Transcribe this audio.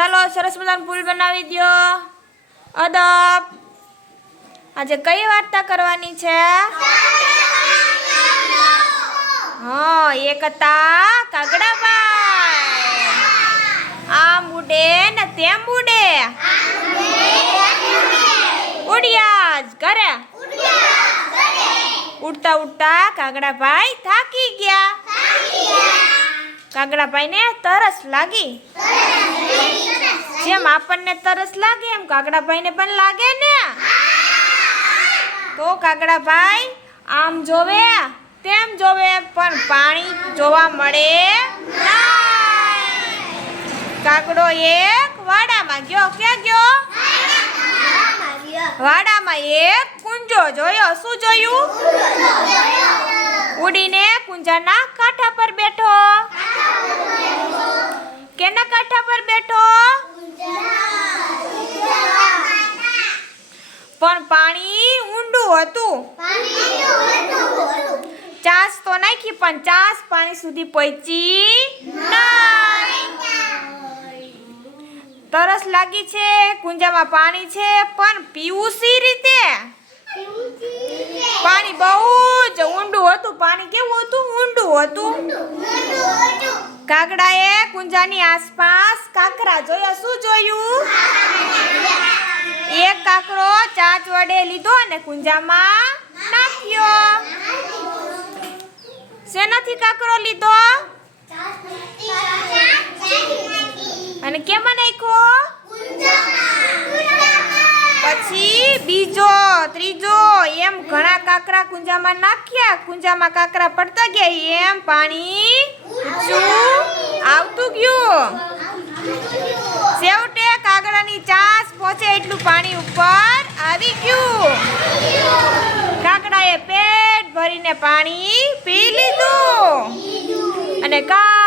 ચાલો, સરસ મજાનું ફૂલ બનાવી દ્યો. અદબ. આજે કઈ વાર્તા કરવાની છે? હા, એક હતા કાગડાભાઈ આમ ઉડે ને તેમ ઉડે. ઉડ્યા જ કરે ઉડતા ઉડતા કાગડાભાઈ થાકી ગયા. કાગડાભાઈને તરસ લાગી. જેમ આપણને તરસ લાગે, એમ કાગડાભાઈને પણ લાગે ને? તો કાગડાભાઈ, આમ જોવે, તેમ જોવે, પણ પાણી જોવા મળે કાગડો એક વાડામાં ગયો. ક્યાં ગયો? વાડામાં એક કુંજો જોયો. શું જોયું? ઉડીને કુંજાના કાંઠા પર બેઠો કેના કાંઠા પર બેઠો પણ પાણી ઊંડું હતું. ચાસ તો નાખી પણ ચાસ પાણી સુધી પહોંચી તરસ લાગી છે કુંજામાં પાણી છે પણ પીવું સી રીતે? પાણી બહુ જ ઊંડું હતું. પાણી કેવું હતું? ઊંડું હતું. કાગડાએ કુંજાની આસપાસ કાકરા જોયા. શું જોયું? એક ચાંચ વડે લીધો અને કુંજામાં નાખ્યો. શેનાથી કાકરો લીધો? અને કેમાં નાખ્યો? પછી બીજો ત્રીજો એમ ઘણા કાકરા કુંજામાં નાખ્યા. કુંજામાં કાકરા પડતા ગયા. એમ પાણી આવતું ગયું. છેવટે કાગડાની ચાસ પહોંચે એટલું પાણી ઉપર આવી ગયું. કાગડાએ પેટ ભરીને પાણી પી લીધું. અને કા